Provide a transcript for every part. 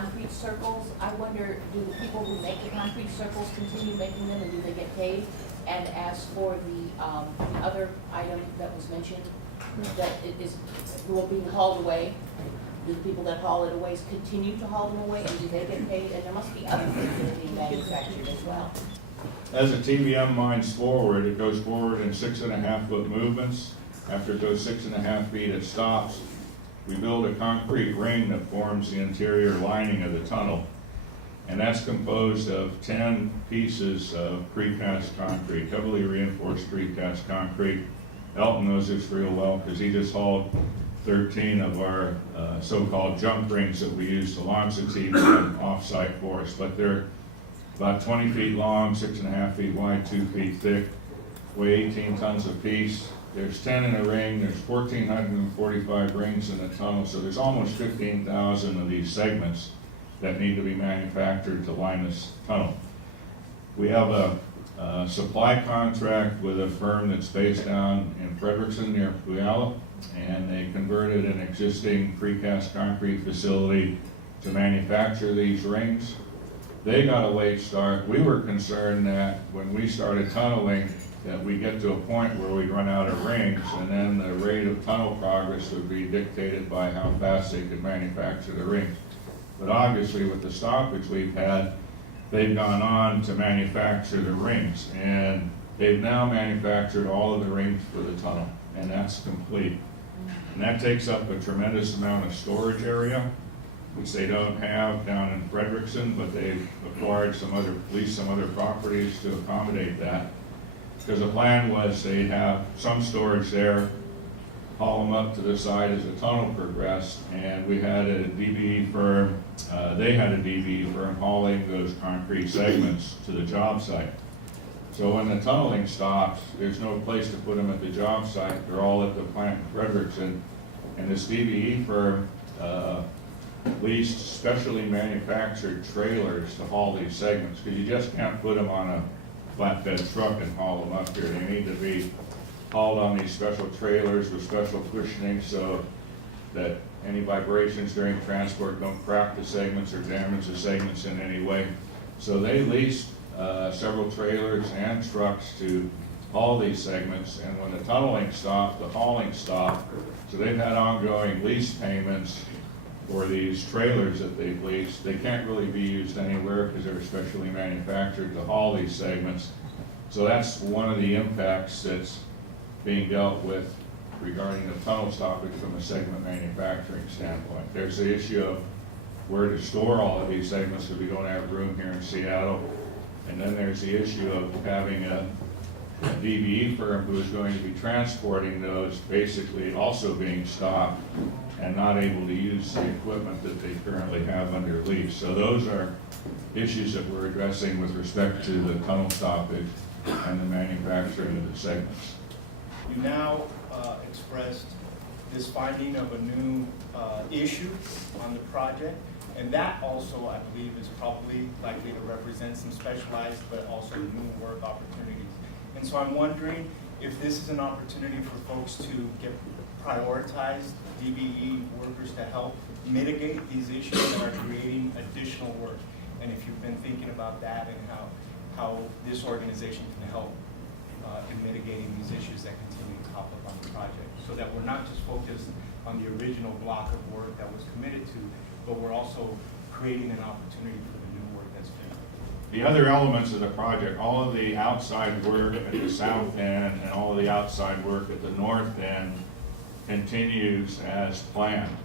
concrete circles, I wonder, do the people who make the concrete circles continue making them, and do they get paid? And as for the other item that was mentioned, that it is, will be hauled away, do the people that haul it away continue to haul them away, and do they get paid? And there must be other things that are being manufactured as well. As a TBM mines forward, it goes forward in 6.5 foot movements. After it goes 6.5 feet, it stops. We build a concrete ring that forms the interior lining of the tunnel. And that's composed of 10 pieces of precast concrete, heavily reinforced precast concrete. Elton knows this real well because he just hauled 13 of our so-called jump rings that we use to launch the TBM off-site for us. But they're about 20 feet long, 6.5 feet wide, 2 feet thick, weigh 18 tons apiece. There's 10 in a ring, there's 1,445 rings in the tunnel, so there's almost 15,000 of these segments that need to be manufactured to line this tunnel. We have a supply contract with a firm that's based down in Frederickson near Puyallup, and they converted an existing precast concrete facility to manufacture these rings. They got a late start. We were concerned that when we started tunneling, that we get to a point where we run out of rings, and then the rate of tunnel progress would be dictated by how fast they could manufacture the rings. But obviously, with the stoppage we've had, they've gone on to manufacture the rings, and they've now manufactured all of the rings for the tunnel, and that's complete. And that takes up a tremendous amount of storage area, which they don't have down in Frederickson, but they've acquired leased some other properties to accommodate that. Because the plan was they'd have some storage there, haul them up to the side as the tunnel progressed, and we had a DBE firm, they had a DBE firm hauling those concrete segments to the job site. So when the tunneling stops, there's no place to put them at the job site. They're all at the plant in Frederickson, and this DBE firm leased specially manufactured trailers to haul these segments, because you just can't put them on a flatbed truck and haul them up here. They need to be hauled on these special trailers with special cushioning so that any vibrations during transport don't crack the segments or damage the segments in any way. So they leased several trailers and trucks to haul these segments, and when the tunneling stopped, the hauling stopped. So they've had ongoing lease payments for these trailers that they've leased. They can't really be used anywhere because they're specially manufactured to haul these segments. So that's one of the impacts that's being dealt with regarding the tunnel stoppage from a segment manufacturing standpoint. There's the issue of where to store all of these segments because we don't have room here in Seattle. And then there's the issue of having a DBE firm who is going to be transporting those basically also being stopped and not able to use the equipment that they currently have under lease. So those are issues that we're addressing with respect to the tunnel stoppage and the manufacturing of the segments. You now expressed this finding of a new issue on the project, and that also, I believe, is probably likely to represent some specialized but also new work opportunities. And so I'm wondering if this is an opportunity for folks to get prioritized DBE workers to help mitigate these issues that are creating additional work. And if you've been thinking about that and how this organization can help in mitigating these issues that continue to pop up on the project, so that we're not just focused on the original block of work that was committed to, but we're also creating an opportunity for the new work that's been. The other elements of the project, all of the outside work at the south end and all of the outside work at the north end continues as planned.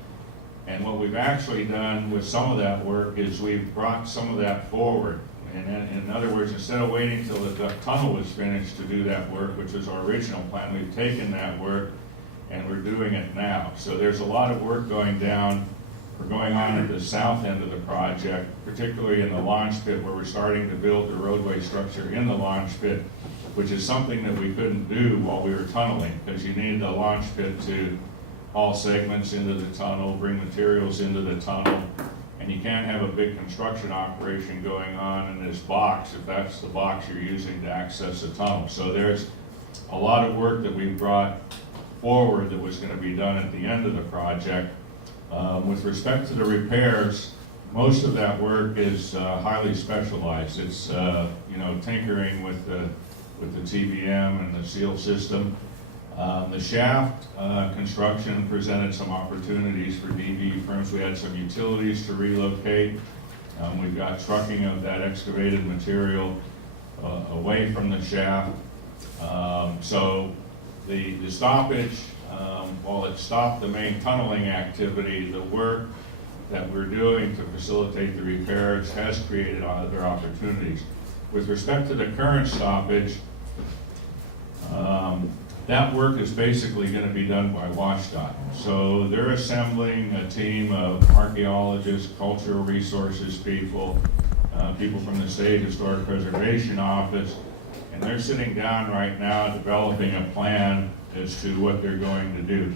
And what we've actually done with some of that work is we've brought some of that forward. And in other words, instead of waiting until the tunnel was finished to do that work, which was our original plan, we've taken that work and we're doing it now. So there's a lot of work going on at the south end of the project, particularly in the launch pit where we're starting to build the roadway structure in the launch pit, which is something that we couldn't do while we were tunneling, because you need the launch pit to haul segments into the tunnel, bring materials into the tunnel, and you can't have a big construction operation going on in this box if that's the box you're using to access the tunnel. So there's a lot of work that we've brought forward that was going to be done at the end of the project. With respect to the repairs, most of that work is highly specialized. It's tinkering with the TBM and the seal system. The shaft construction presented some opportunities for DB firms. We had some utilities to relocate. We've got trucking of that excavated material away from the shaft. So the stoppage, while it stopped the main tunneling activity, the work that we're doing to facilitate the repairs has created other opportunities. With respect to the current stoppage, that work is basically going to be done by WashDOT. So they're assembling a team of archaeologists, cultural resources people, people from the State Historic Preservation Office, and they're sitting down right now developing a plan as to what they're going to do.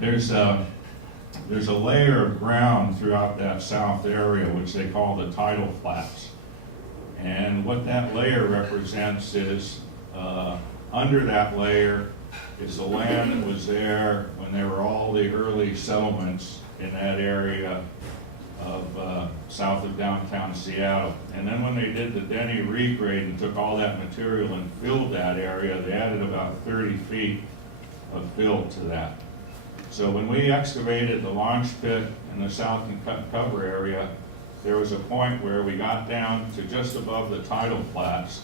There's a layer of ground throughout that south area which they call the tidal flats. And what that layer represents is, under that layer is the land that was there when there were all the early settlements in that area of south of downtown Seattle. And then when they did the Denny regrade and took all that material and filled that area, they added about 30 feet of fill to that. So when we excavated the launch pit in the south and cover area, there was a point where we got down to just above the tidal flats,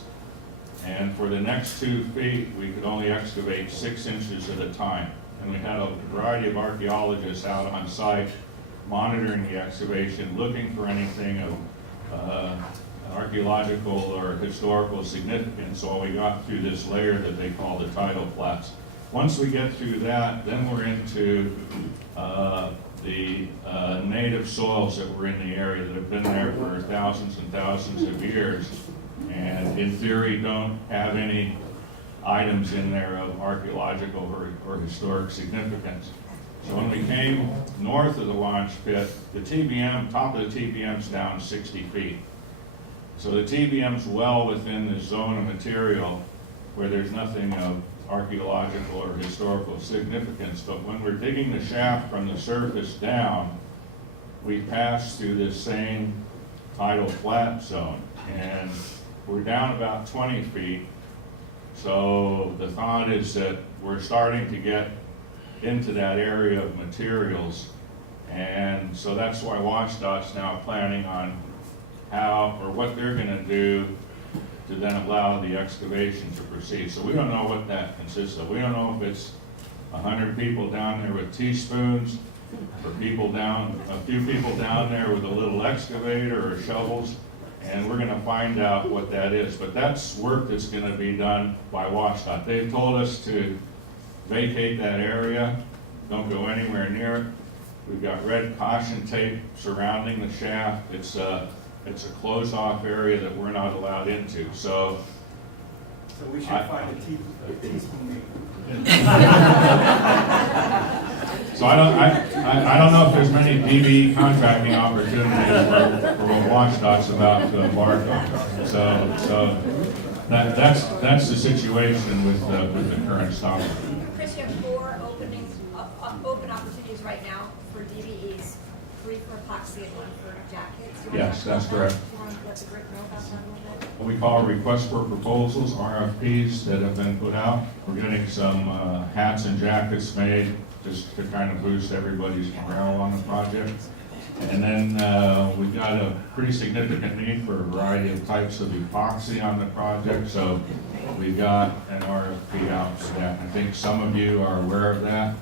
and for the next 2 feet, we could only excavate 6 inches at a time. And we had a variety of archaeologists out on site monitoring the excavation, looking for anything of archaeological or historical significance while we got through this layer that they call the tidal flats. Once we get through that, then we're into the native soils that were in the area that have been there for thousands and thousands of years, and in theory don't have any items in there of archaeological or historic significance. So when we came north of the launch pit, the TBM, top of the TBM's down 60 feet. So the TBM's well within the zone of material where there's nothing of archaeological or historical significance, but when we're digging the shaft from the surface down, we pass through this same tidal flat zone, and we're down about 20 feet. So the thought is that we're starting to get into that area of materials, and so that's why WashDOT's now planning on how or what they're going to do to then allow the excavation to proceed. So we don't know what that consists of. We don't know if it's 100 people down there with teaspoons, or a few people down there with a little excavator or shovels, and we're going to find out what that is. But that's work that's going to be done by WashDOT. They've told us to vacate that area, don't go anywhere near it. We've got red caution tape surrounding the shaft. It's a closed off area that we're not allowed into. So we should find a teaspoon. So I don't know if there's many DB contracting opportunities for what WashDOT's about to embark on. So that's the situation with the current stock. Chris, you have 4 open opportunities right now for DBEs, 3 for epoxy and 1 for jackets. Yes, that's correct. Do you want to let the group know about that a little bit? What we call requests for proposals, RFPs that have been put out. We're getting some hats and jackets made just to kind of boost everybody's morale on the project. And then we've got a pretty significant need for a variety of types of epoxy on the project. So we've got an RFP out for that. I think some of you are aware of that.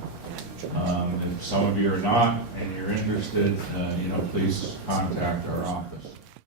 If some of you are not and you're interested, please contact our office.